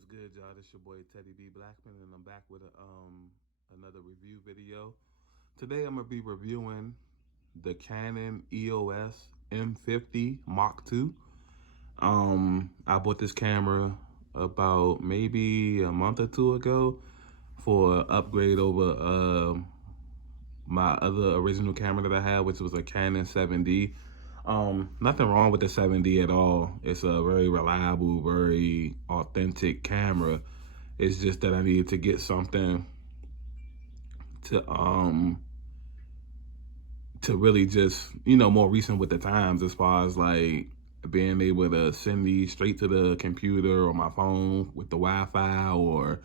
What's good, y'all? This your boy Teddy B Blackman, and I'm back with another review video. Today I'm gonna be reviewing the Canon EOS M50 Mark II. I bought this camera about maybe a month or two ago for an upgrade over my other original camera that I had, which was a Canon 7D. Nothing wrong with the 7D at all. It's a very reliable, very authentic camera. It's just that I needed to get something to to really just, more recent with the times, as far as like being able to send these straight to the computer or my phone with the Wi-Fi, or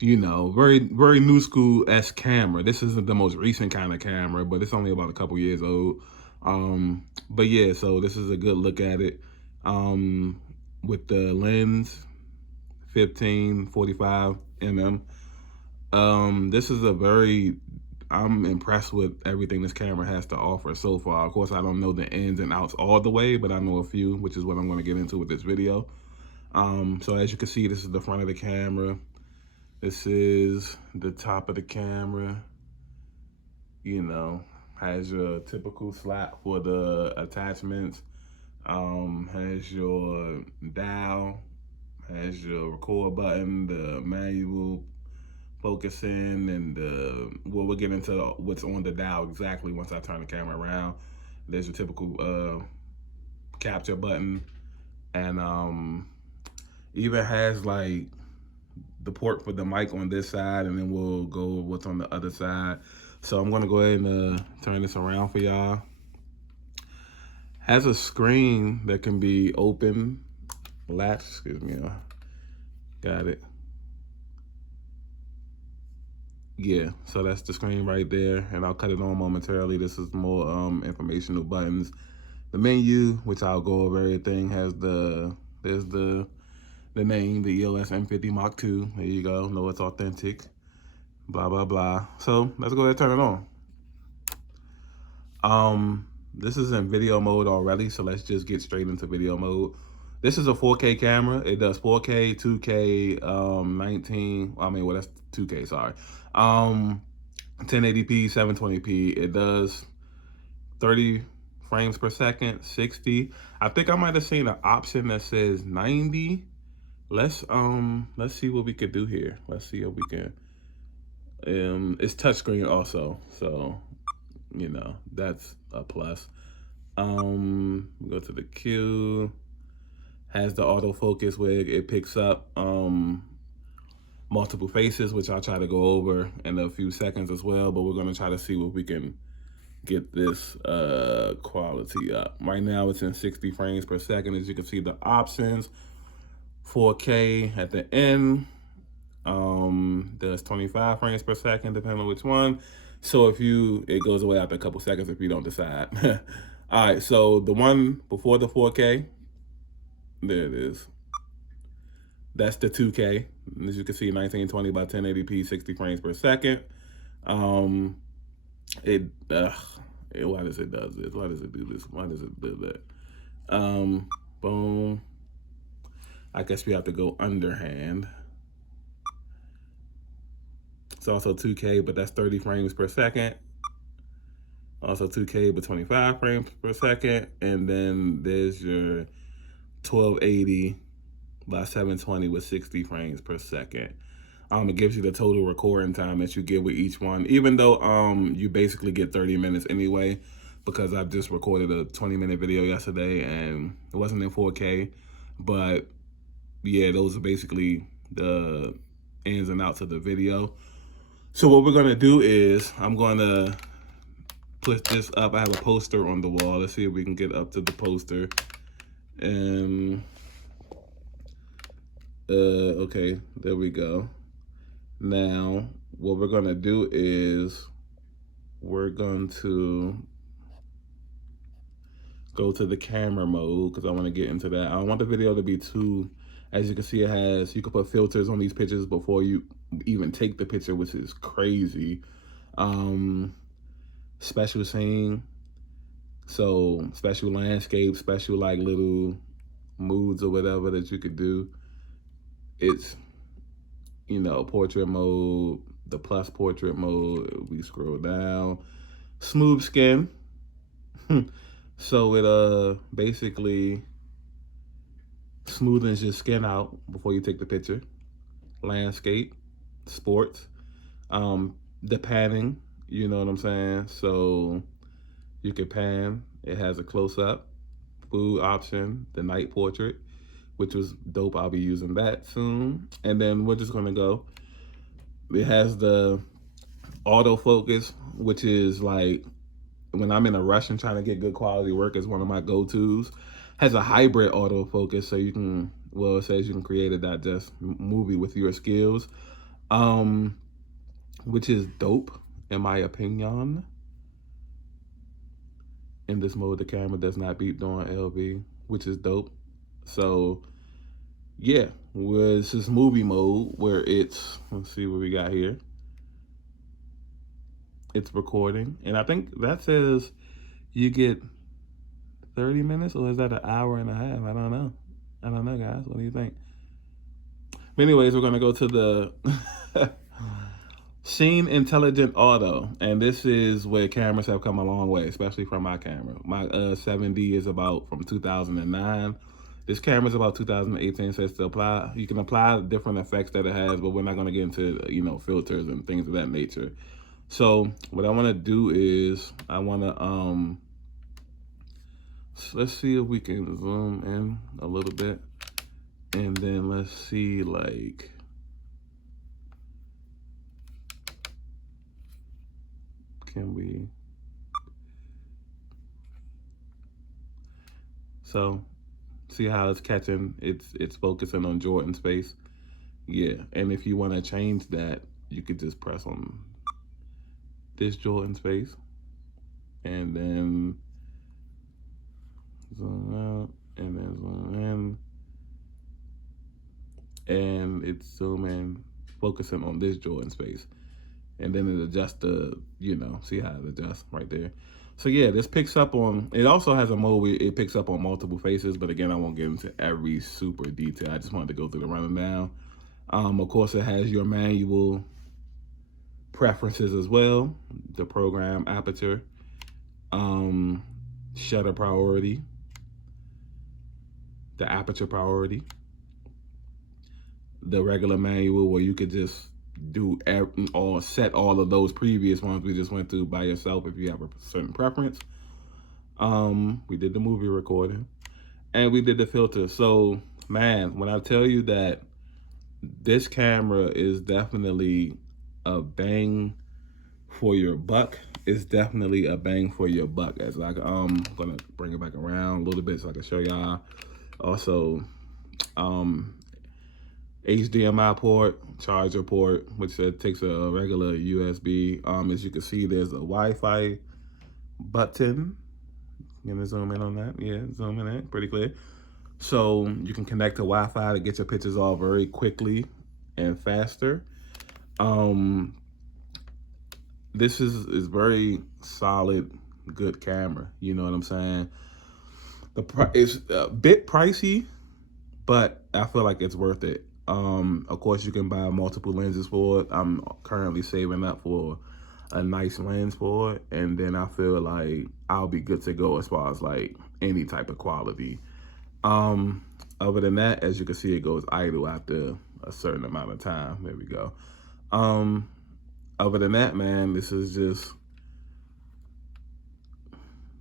very very new school s camera. This isn't the most recent kind of camera, but it's only about a couple years old. But yeah, so this is a good look at it. With the lens 15-45 mm. This is a very, I'm impressed with everything this camera has to offer so far. Of course, I don't know the ins and outs all the way, but I know a few, which is what I'm going to get into with this video. So as you can see, this is the front of the camera. This is the top of the camera. Has your typical slot for the attachments. Has your dial, has your record button, the manual focusing, and we'll get into what's on the dial exactly once I turn the camera around. There's your typical capture button, and even has like the port for the mic on this side, and then we'll go what's on the other side. So I'm gonna go ahead and turn this around for y'all. Has a screen that can be open, latch, excuse me, got it. Yeah, so that's the screen right there, and I'll cut it on momentarily. This is more informational buttons. The menu, which I'll go over everything, there's the name, the EOS M50 Mark II. There you go, know it's authentic, blah blah blah. So let's go ahead and turn it on. This is in video mode already, so let's just get straight into video mode. This is a 4K camera. It does 4K, 2K, 19. I mean, well, that's 2K. Sorry. 1080p, 720p. It does 30 frames per second, 60. I think I might have seen an option that says 90. Let's see what we could do here. Let's see if we can. It's touchscreen also, so that's a plus. Go to the queue. Has the autofocus where it picks up multiple faces, which I'll try to go over in a few seconds as well, but we're gonna try to see what we can get this quality up. Right now it's in 60 frames per second. As you can see, the options, 4K at the end, does 25 frames per second depending on which one. So it goes away after a couple seconds if you don't decide. All right, so the one before the 4K, there it is. That's the 2K. As you can see, 1920 by 1080p, 60 frames per second. Why does it do this? Why does it do this? Why does it do that? Boom. I guess we have to go underhand. It's also 2K, but that's 30 frames per second. Also 2K, but 25 frames per second. And then there's your 1280 by 720 with 60 frames per second. It gives you the total recording time that you get with each one, even though you basically get 30 minutes anyway, because I just recorded a 20-minute video yesterday and it wasn't in 4K. But yeah, those are basically the ins and outs of the video. So what we're gonna do is I'm gonna put this up. I have a poster on the wall. Let's see if we can get up to the poster. And okay, there we go. Now, what we're gonna do is we're going to go to the camera mode, because I want to get into that. I don't want the video to be too, as you can see, you can put filters on these pictures before you even take the picture, which is crazy. Special scene, so special landscape, special like little moods or whatever that you could do. it's, you know, portrait mode, the plus portrait mode. We scroll down, smooth skin. So it basically smoothens your skin out before you take the picture. Landscape, sports, the panning, you know what I'm saying? So you can pan. It has a close up, food option, the night portrait, which was dope. I'll be using that soon. And then we're just gonna go. It has the autofocus, which is like when I'm in a rush and trying to get good quality work, is one of my go-tos. Has a hybrid autofocus, so you can, well, it says you can create a digest movie with your skills, which is dope in my opinion. In this mode, the camera does not beep during LB, which is dope. So yeah, this is movie mode where it's, let's see what we got here. It's recording, and I think that says you get 30 minutes, or is that an hour and a half? I don't know. I don't know, guys. What do you think? But anyways, we're gonna go to the Scene Intelligent Auto, and this is where cameras have come a long way, especially from my camera. My 7D is about from 2009. This camera is about 2018, so it's to apply. You can apply different effects that it has, but we're not gonna get into, you know, filters and things of that nature. So what I wanna do is I wanna let's see if we can zoom in a little bit, and then let's see, like, can we, so see how it's catching, it's focusing on Jordan's face. Yeah, and if you want to change that, you could just press on this Jordan's face, and then zoom out, and then zoom in, and it's zooming, focusing on this Jordan's face, and then it adjusts the, you know, see how it adjusts right there. So yeah, this picks up on, it also has a mode where it picks up on multiple faces, but again, I won't get into every super detail. I just wanted to go through the rundown. Of course, it has your manual preferences as well, the program aperture, shutter priority, the aperture priority, the regular manual where you could just do or set all of those previous ones we just went through by yourself if you have a certain preference. We did the movie recording, and we did the filter. So man, when I tell you that this camera is definitely a bang for your buck, it's definitely a bang for your buck. As like, I'm gonna bring it back around a little bit so I can show y'all. Also, HDMI port, charger port, which takes a regular USB. As you can see, there's a Wi-Fi button. You gonna zoom in on that? Yeah, zooming in, pretty clear. So you can connect to Wi-Fi to get your pictures all very quickly and faster. This is very solid, good camera. You know what I'm saying? The price is a bit pricey, but I feel like it's worth it. Of course, you can buy multiple lenses for it. I'm currently saving up for a nice lens for it, and then I feel like I'll be good to go as far as like any type of quality. Other than that, as you can see, it goes idle after a certain amount of time. There we go. Other than that, man, this is just,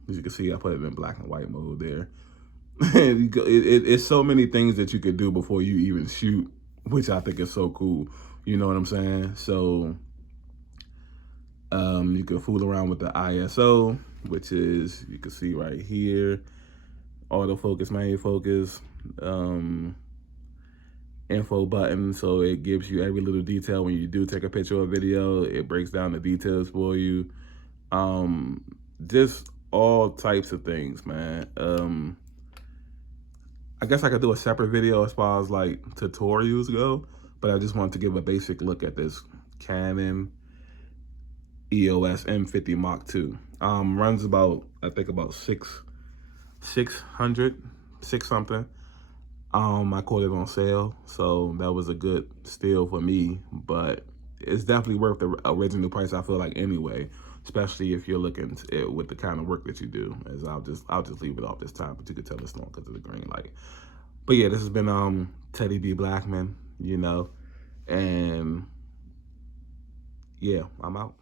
as you can see, I put it in black and white mode there. It's so many things that you could do before you even shoot, which I think is so cool. You know what I'm saying? So you can fool around with the ISO, which is, you can see right here, autofocus, manual focus, info button, so it gives you every little detail when you do take a picture or video. It breaks down the details for you. Just all types of things, man. I guess I could do a separate video as far as like tutorials go, but I just wanted to give a basic look at this Canon Eos M50 Mark II. Runs about, I think about 600, 6 something. I caught it on sale, so that was a good steal for me, but it's definitely worth the original price, I feel like, anyway, especially if you're looking with the kind of work that you do. As I'll just leave it off this time, but you could tell it's not because of the green light. But yeah, this has been Teddy B Blackman, you know, and yeah, I'm out.